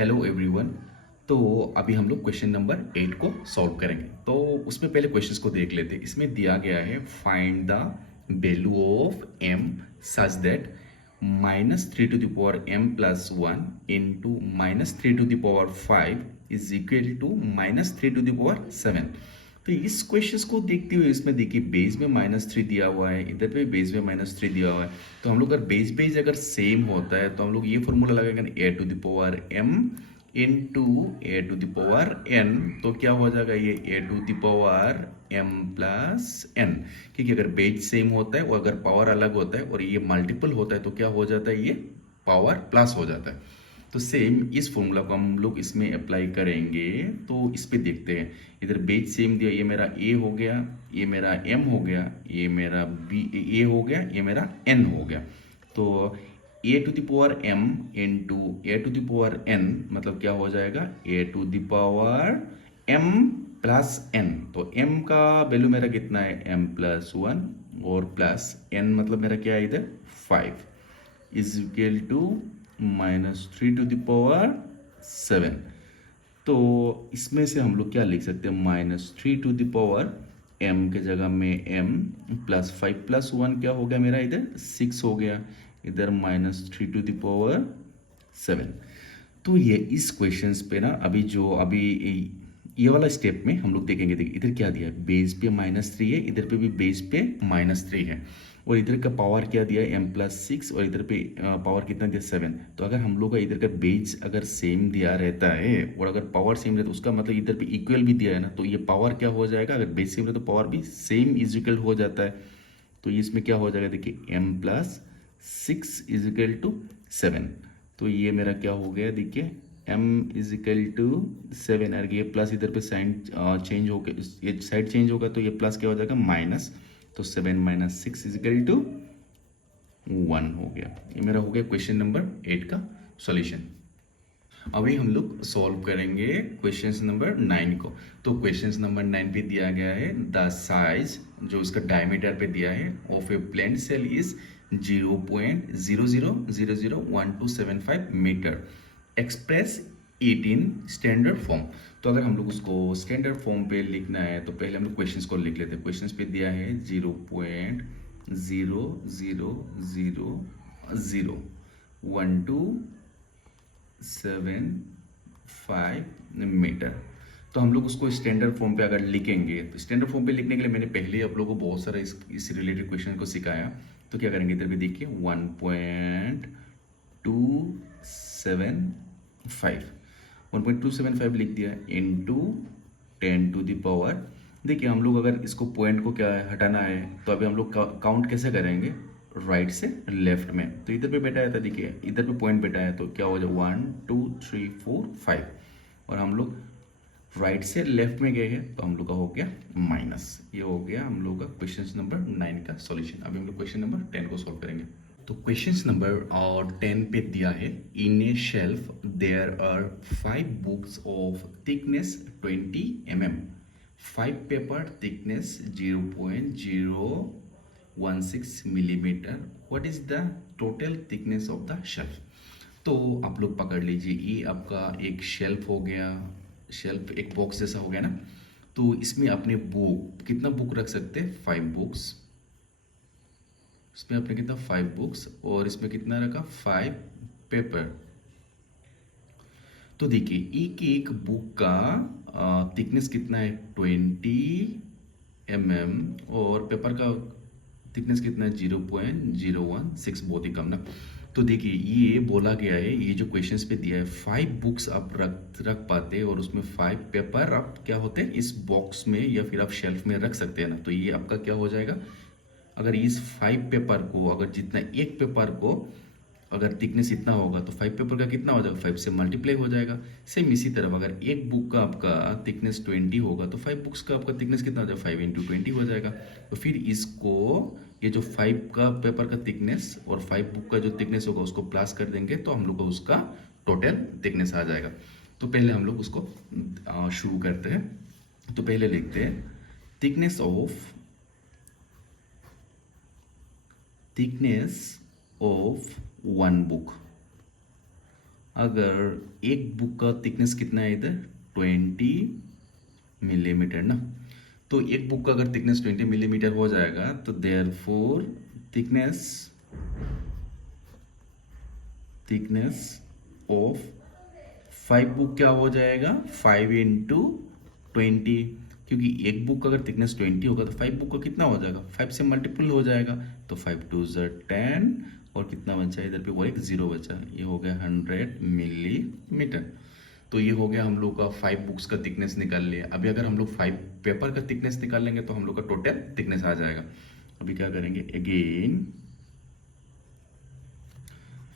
Hello everyone. तो अभी हम लोग क्वेश्चन नंबर 8 को सॉल्व करेंगे। तो उसमें पहले क्वेश्चंस को देख लेते हैं। इसमें दिया गया है find the value of m such that -3 to the power m plus 1 into -3 to the power 5 is equal to -3 to the power 7। तो इस क्वेश्चंस को देखते हुए इसमें देखिए बेस में -3 दिया हुआ है, इधर पे बेस में -3 दिया हुआ है। तो हम लोग अगर बेस अगर सेम होता है तो हम लोग ये फॉर्मूला लगाएंगे a to the power m into a to the power n। तो क्या हो जाएगा ये a to the power m plus n, क्योंकि अगर बेस सेम होता है और अगर पावर अलग होता है और ये मल्टीपल होता है तो क्या हो जाता है, ये पावर प्लस हो जाता है। तो सेम इस फॉर्मूला को हम लोग इसमें अप्लाई करेंगे। तो इस पे देखते हैं, इधर बेस सेम दिया, ये मेरा a हो गया, ये मेरा m हो गया, ये मेरा b a हो गया, ये मेरा n हो गया। तो a to the power m into a to the power n मतलब क्या हो जाएगा, a to the power m plus n। तो m का वैल्यू मेरा कितना है, m प्लस 1 और प्लस n मतलब मेरा क्या है इधर 5 is equal to -3 to the power 7। तो इसमें से हम लोग क्या लिख सकते हैं, -3 टू द पावर m के जगह में m प्लस 5 प्लस 1 क्या हो गया मेरा इधर 6 हो गया, इधर -3 टू द पावर 7। तो ये इस क्वेश्चंस पे ना अभी ये वाला स्टेप में हम लोग देखेंगे। देखिए इधर क्या दिया है, बेस पे -3 है, इधर पे भी बेस पे -3 है, और इधर का पावर क्या दिया है m+6, और इधर पे पावर कितना दिया 7। तो अगर हम लोग का इधर का बेस अगर सेम दिया रहता है और अगर पावर सेम रहता है, उसका मतलब इधर पे इक्वल भी दिया है ना, तो ये पावर क्या हो जाएगा, अगर बेस सेम रहता तो पावर भी सेम इज इक्वल हो जाता है। तो इसमें क्या हो जाएगा, देखिए m+6 इज इक्वल टू 7। तो ये मेरा क्या हो गया, देखिए m इज इक्वल टू 7। अगर ये प्लस इधर पे साइन चेंज हो गया, ये साइड चेंज होगा तो ये प्लस क्या हो जाएगा माइनस। तो 7 - 6 इज इक्वल टू 1 हो गया। ये मेरा हो गया क्वेश्चन नंबर 8 का सॉल्यूशन। अभी हम लोग सॉल्व करेंगे क्वेश्चन नंबर 9 को। तो क्वेश्चन नंबर 9 पे दिया गया है द साइज जो इसका डायमीटर पे दिया है of a plain cell is 0.00001275 metre express it in standard form. तो अगर हम लोग उसको स्टैंडर्ड फॉर्म पे लिखना है तो पहले हम लोग क्वेश्चंस को लिख लेते हैं। क्वेश्चंस पे दिया है 0.00001275 मीटर। तो हम लोग उसको स्टैंडर्ड फॉर्म पे अगर लिखेंगे, तो स्टैंडर्ड फॉर्म पे लिखने के लिए मैंने पहले ही आप लोगों को बहुत सारा इस रिलेटेड क्वेश्चन को सिखाया। तो क्या करेंगे, इधर भी देखिए 1.275 लिख दिया इंटू 10 टू द पावर। देखिए हम लोग अगर इसको पॉइंट को क्या है हटाना है, तो अभी हम लोग काउंट कैसे करेंगे, राइट से लेफ्ट में। तो इधर पे बैठा है, तो देखिए इधर पे पॉइंट बैठा है, तो क्या हो जाए 1 2 3 4 5, और हम लोग राइट से लेफ्ट में गए हैं तो हम लोग का हो गया माइनस। ये हो गया हम लोग का क्वेश्चन नंबर 9 का सॉल्यूशन। अभी हम लोग क्वेश्चन नंबर 10 को सॉल्व करेंगे। तो क्वेश्चन नंबर 10 पे दिया है in a shelf there are 5 books of thickness 20 mm, 5 paper thickness 0.016 millimetre, what is the total thickness of the shelf. तो आप लोग पकड़ लीजिए, ये आपका एक शेल्फ हो गया, शेल्फ एक बॉक्स जैसा हो गया ना। तो इसमें अपने बुक कितना बुक रख सकते हैं, 5 बुक्स। इसमें आपने कितना 5 बुक्स, और इसमें कितना रखा 5 पेपर। तो देखिए एक एक बुक का थिकनेस कितना है 20 mm, और पेपर का थिकनेस कितना है 0.016, बहुत ही कम ना। तो देखिए ये बोला गया है, ये जो क्वेश्चंस पे दिया है 5 बुक्स आप रख पाते हैं, और उसमें 5 पेपर आप क्या होते हैं इस बॉक्स में या फिर आप शेल्फ में रख सकते हैं ना। तो ये आपका क्या हो जाएगा, अगर इस 5 पेपर को, अगर जितना एक पेपर को अगर थिकनेस इतना होगा तो 5 पेपर का कितना हो जाएगा, 5 से मल्टीप्लाई हो जाएगा। सेम इसी तरह अगर एक बुक का आपका थिकनेस 20 होगा तो 5 बुक्स का आपका थिकनेस कितना हो जाएगा, 5 × 20 हो जाएगा। तो फिर इसको ये जो 5 का पेपर का थिकनेस और 5 बुक का जो थिकनेस होगा उसको प्लस कर देंगे, तो हम लोग को उसका टोटल थिकनेस आ जाएगा। तो पहले हम लोग उसको शुरू करते हैं। तो पहले लिखते हैं थिकनेस ऑफ 1 बुक। अगर एक बुक का थिकनेस कितना है इधर 20 मिलीमीटर ना, तो एक बुक का अगर थिकनेस 20 मिलीमीटर हो जाएगा तो देयरफॉर थिकनेस ऑफ 5 बुक क्या हो जाएगा 5 × 20, क्योंकि एक बुक का अगर थिकनेस 20 होगा तो 5 बुक का कितना हो जाएगा 5 से मल्टीपल हो जाएगा, तो 5 × 2 = 10 और कितना बचा इधर पे वो एक 0 बचा, ये हो गया 100 मिलीमीटर। तो ये हो गया हम लोग का 5 बुक्स का थिकनेस निकाल लिया। अभी अगर हम लोग 5 पेपर का थिकनेस निकाल लेंगे तो हम लोग का टोटल थिकनेस आ जाएगा। अभी क्या करेंगे अगेन,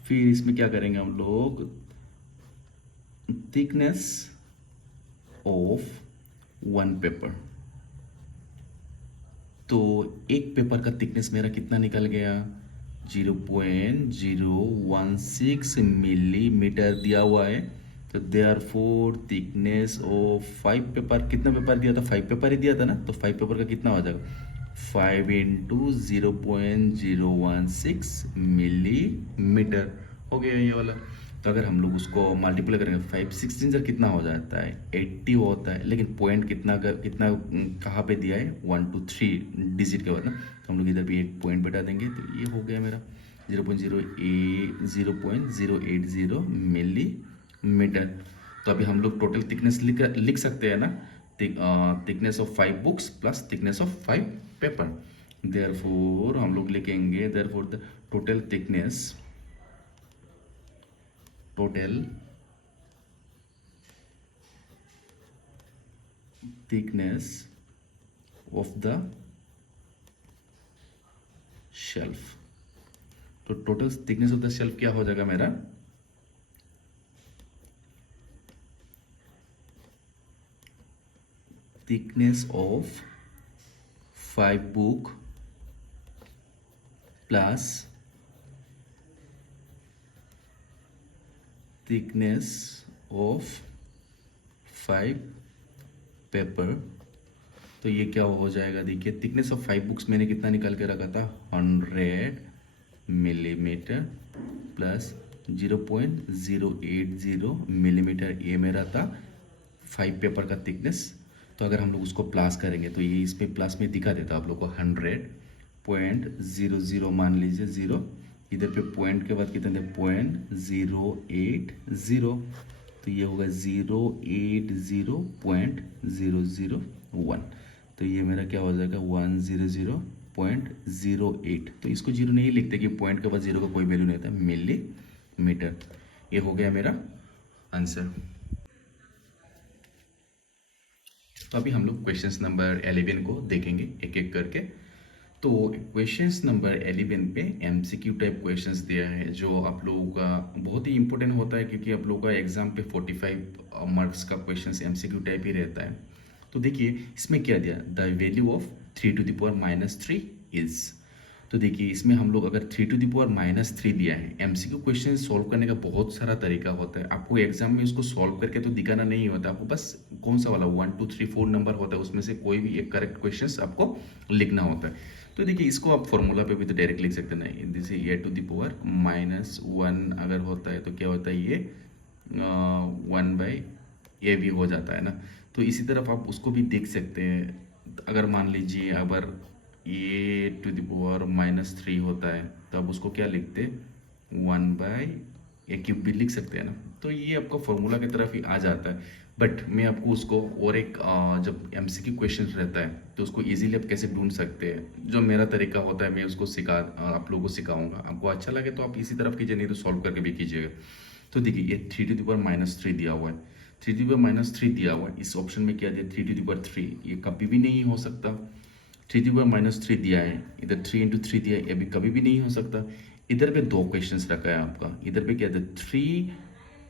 फिर इसमें क्या करेंगे हम लोग थिकनेस ऑफ 1 पेपर। तो एक पेपर का थिकनेस मेरा कितना निकल गया 0.016 मिलीमीटर दिया हुआ है। तो देयरफॉर थिकनेस ऑफ 5 पेपर, कितना पेपर दिया था 5 पेपर ही दिया था ना, तो 5 पेपर का कितना हो जाएगा 5 × 0.016 मिलीमीटर हो गया ये वाला। तो अगर हम लोग उसको मल्टीप्लाई करेंगे 5 16 से कितना हो जाता है 80 होता है, लेकिन पॉइंट कितना कहाँ पे दिया है 1 2 3 डिजिट के बाद ना, तो हम लोग इधर भी एक पॉइंट बैठा देंगे। तो ये हो गया मेरा 0.080 मिलीमीटर। तो अभी हम लोग टोटल थिकनेस लिख सकते हैं ना, thickness of 5 books plus thickness of 5 paper. Therefore हम लोग लिखेंगे therefore the total thickness of the shelf. तो total thickness of the shelf क्या हो जाएगा मेरा thickness of 5 book plus thickness of 5 paper. तो ये क्या हो जाएगा देखिए, थिकनेस ऑफ 5 बुक्स मैंने कितना निकाल के रखा था 100 मिलीमीटर प्लस 0.080 मिलीमीटर, ये मेरा था 5 पेपर का थिकनेस। तो अगर हम लोग उसको प्लस करेंगे तो ये इसमें प्लस में दिखा देता आप लोग को 100.00 मान लीजिए 0, इधर पे पॉइंट के बाद कितने थे 0.080, तो ये होगा 080.001। तो ये मेरा क्या हो जाएगा 100.08। तो इसको 0 नहीं लिखते कि पॉइंट के बाद 0 का कोई वैल्यू नहीं होता, मिलीमीटर। ये हो गया मेरा आंसर। तो अभी हम लोग क्वेश्चंस नंबर 11 को देखेंगे एक एक करके। तो क्वेश्चंस नंबर 11 पे एमसीक्यू टाइप क्वेश्चंस दिया है, जो आप लोगों का बहुत ही इंपॉर्टेंट होता है, क्योंकि आप लोगों का एग्जाम पे 45 मार्क्स का क्वेश्चंस एमसीक्यू टाइप ही रहता है। तो देखिए इसमें क्या दिया, द वैल्यू ऑफ 3⁻³ इज। तो देखिए इसमें हम लोग अगर 3⁻³ दिया है, एमसीक्यू क्वेश्चन सॉल्व करने का बहुत सारा तरीका होता है। आपको एग्जाम में उसको सॉल्व करके तो दिखाना नहीं होता, आपको बस कौन सा वाला 1 2 3 4 नंबर होता है, उसमें से कोई भी एक करेक्ट क्वेश्चन आपको लिखना होता है। तो देखिए इसको आप फॉर्मूला पे भी तो डायरेक्ट लिख सकते हैं, जैसे a⁻⁻1 अगर होता है तो क्या होता है ये 1/a भी हो जाता है ना। तो इसी तरफ आप उसको भी देख सकते हैं। अगर मान लीजिए अगर a⁻³ होता है तो आप उसको क्या लिखते 1/a³ भी लिख सकते हैं ना। तो ये आपका फॉर्मूला की तरफ ही आ जाता है। बट मैं आपको उसको और एक जब एमसीक्यू क्वेश्चन रहता है तो उसको इजीली आप कैसे ढूंढ सकते हैं, जो मेरा तरीका होता है मैं उसको आप लोगों को सिखाऊंगा। आपको अच्छा लगे तो आप इसी तरफ कीजिए, नहीं तो सॉल्व करके भी कीजिएगा। तो देखिए ये 3⁻³ दिया हुआ है, 3⁻³ दिया हुआ है, इस ऑप्शन में क्या दिया 3⁻3, ये कभी भी नहीं हो सकता। 3⁻³ दिया है, इधर 3 × 3 दिया है, ये भी कभी भी नहीं हो सकता। इधर पे 2 क्वेश्चंस रखा है आपका, इधर पे क्या है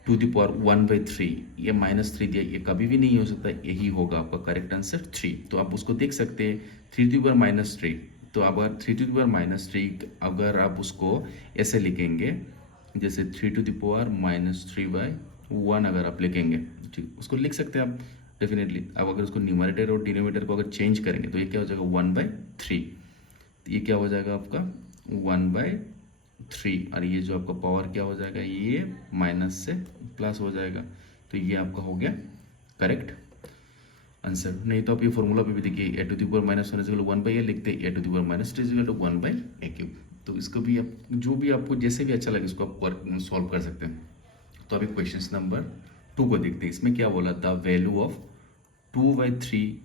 3⁻1/3, ये -3 दिया, ये कभी भी नहीं हो सकता, यही होगा आपका करेक्ट आंसर 3। तो आप उसको देख सकते हैं 3⁻3। तो अगर 3⁻3 अगर आप उसको ऐसे लिखेंगे, जैसे 3⁻3/1 अगर आप लिखेंगे, ठीक उसको लिख सकते हैं आप डेफिनेटली। अब अगर उसको न्यूमरेटर और डिनोमिनेटर को अगर चेंज करेंगे तो ये क्या हो जाएगा 1/3, ये क्या हो जाएगा आपका 1/3 3 और ये जो आपका पावर क्या हो जाएगा, ये माइनस से प्लस हो जाएगा। तो ये आपका हो गया करेक्ट आंसर। नहीं तो आप ये फॉर्मूला पे भी देखिए, a to the power minus 1 is equal to 1 by a लिखते हैं, a to the power minus 2 is equal to 1 by a cube. तो इसको भी आप जो भी आपको जैसे भी अच्छा लगे इसको आप वर्क सॉल्व कर सकते हैं। तो अभी क्वेश्चन नंबर 2 को देखते हैं। इसमें क्या बोला, the value of 2/3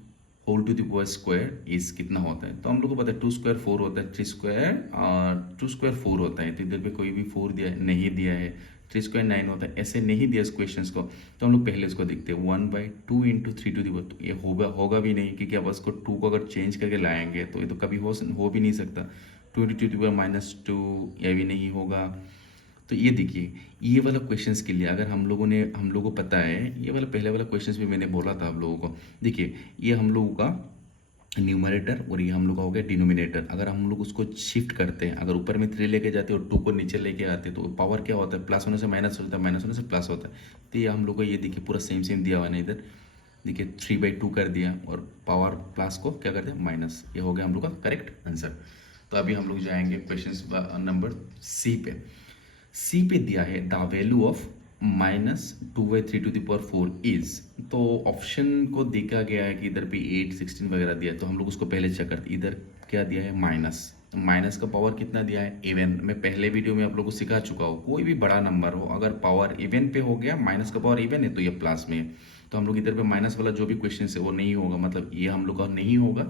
whole to the power square is कितना होता है। तो हम लोग को पता है 2 स्क्वायर 4 होता है, 3 स्क्वायर और 2 स्क्वायर 4 होता है। तो इधर पे कोई भी 4 दिया है नहीं दिया है, 3 स्क्वायर 9 होता है, ऐसे नहीं दिया इस क्वेश्चन को। तो हम लोग पहले इसको देखते हैं 1/2 इंटू 3 टू दी पावर। तो ये होगा भी नहीं, क्योंकि अब इसको 2 को अगर चेंज करके लाएंगे तो ये तो कभी हो भी नहीं सकता। 2 इंटू 2 दी पावर -2 ये भी नहीं होगा। तो ये देखिए, ये वाला क्वेश्चंस के लिए अगर हम लोगों को पता है, ये वाला पहले वाला क्वेश्चंस भी मैंने बोला था आप लोगों को। देखिए ये हम लोगों का न्यूमरेटर और ये हम लोग का हो गया डिनोमिनेटर। अगर हम लोग उसको शिफ्ट करते हैं, अगर ऊपर में 3 लेके जाते हैं और 2 को नीचे लेके आते हैं, तो पावर क्या होता है, प्लस होने से माइनस होता है, माइनस होने से प्लस होता है। तो ये हम लोग को ये देखिए पूरा सेम दिया हुआ है ना, इधर देखिए 3/2 कर दिया और पावर प्लस को क्या कर दिया माइनस। ये हो गया हम लोग का करेक्ट आंसर। तो अभी हम लोग जाएंगे क्वेश्चन नंबर सी पे। सी पे दिया है the value of -2/3 to the power 4 is. तो ऑप्शन को देखा गया है कि इधर पे 8, 16 वगैरह दिया है, तो हम लोग उसको पहले चेक करते। इधर क्या दिया है माइनस, माइनस का पावर कितना दिया है इवन। मैं पहले वीडियो में आप लोगों को सिखा चुका हूँ, कोई भी बड़ा नंबर हो अगर पावर इवन पे हो गया, माइनस का पावर इवन है तो ये प्लस में है। तो हम लोग इधर पे माइनस वाला जो भी क्वेश्चन है वो नहीं होगा, मतलब ये हम लोग का नहीं होगा,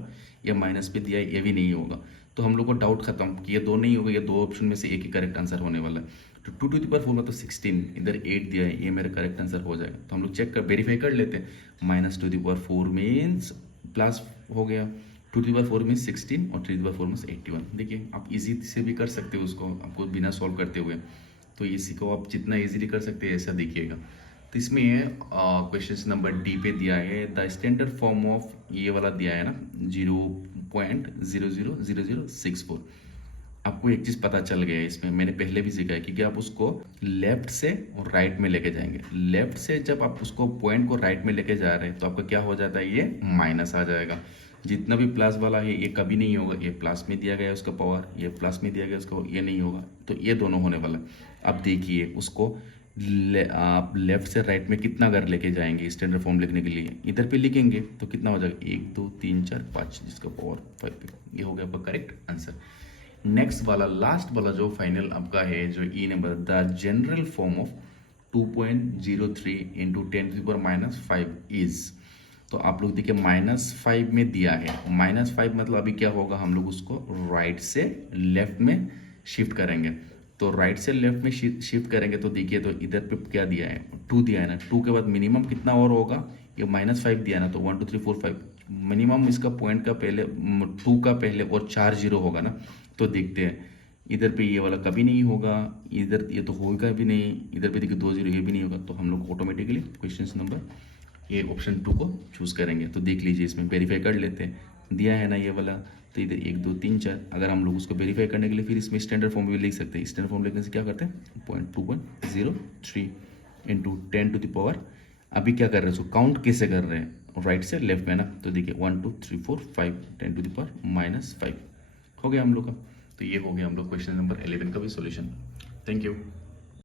या माइनस पे दिया है ये भी नहीं होगा। तो हम लोग को डाउट खत्म कि ये दो नहीं होगा, ये दो ऑप्शन में से एक ही करेक्ट आंसर होने वाला है। तो 2 टू द पावर 4 मतलब 16, इधर 8 दिया है, ये मेरा करेक्ट आंसर हो जाएगा। तो हम लोग चेक कर वेरीफाई कर लेते हैं। -2 to the power 4 means plus हो गया, 2 टू द पावर 4 मीन्स 16 और 3 टू द पावर 4 मीन्स 81। देखिए आप इजी से भी कर सकते हो उसको, आपको बिना सॉल्व करते हुए। तो इसी को आप जितना इजीली कर सकते हैं ऐसा देखिएगा। तो इसमें क्वेश्चन नंबर डी पे दिया है द स्टैंडर्ड फॉर्म ऑफ, ये वाला दिया है ना 0.000064। आपको एक चीज़ पता चल गया है इसमें, मैंने पहले भी सीखा है, क्योंकि आप उसको लेफ्ट से और राइट में लेके जाएंगे। लेफ्ट से जब आप उसको पॉइंट को राइट में लेके जा रहे हैं तो आपका क्या हो जाता है, ये माइनस आ जाएगा। जितना भी प्लस वाला है ये कभी नहीं होगा, ये प्लस में दिया गया है उसका पावर, ये प्लस में दिया गया उसका, ये नहीं होगा। तो ये दोनों होने वाला है। अब देखिए उसको आप लेफ्ट से राइट में कितना अगर लेके जाएंगे स्टैंडर्ड फॉर्म लिखने के लिए, इधर पे लिखेंगे तो कितना हो जाएगा 1 2 3 4 5 जिसका पावर 5 पे। ये हो गया आपका करेक्ट आंसर। नेक्स्ट वाला लास्ट वाला जो फाइनल आपका है जो E number, the general form of 2.03 into 10 to the power -5 is. तो आप लोग देखिए -5 में दिया है, -5 मतलब अभी क्या होगा, हम लोग उसको राइट से लेफ्ट में शिफ्ट करेंगे। तो राइट से लेफ्ट में शिफ्ट करेंगे तो देखिए, तो इधर पे क्या दिया है 2 दिया है ना, 2 के बाद मिनिमम कितना और होगा, ये -5 दिया है ना, तो 1 2 3 4 5 मिनिमम इसका पॉइंट का पहले 2 का पहले और 4 0 होगा ना। तो देखते हैं इधर पे ये वाला कभी नहीं होगा, इधर ये तो होगा भी नहीं, इधर पे देखिए 2 0 ये भी नहीं होगा। तो हम लोग ऑटोमेटिकली क्वेश्चन नंबर ये ऑप्शन 2 को चूज करेंगे। तो देख लीजिए इसमें वेरीफाई कर लेते हैं, दिया है ना ये वाला, तो इधर 1 2 3 4। अगर हम लोग उसको वेरीफाई करने के लिए फिर इसमें स्टैंडर्ड फॉर्म भी लिख सकते हैं। स्टैंडर्ड फॉर्म लिखने से क्या करते हैं 0.203 इंटू 10 टू द पावर, अभी क्या कर रहे हैं उसको काउंट कैसे कर रहे हैं, राइट से लेफ्ट में ना। तो देखिए 1 2 3 4 5 10 टू द पावर -5 हो गया हम लोग का। तो ये हो गया हम लोग क्वेश्चन नंबर 11 का भी सॉल्यूशन। Thank you.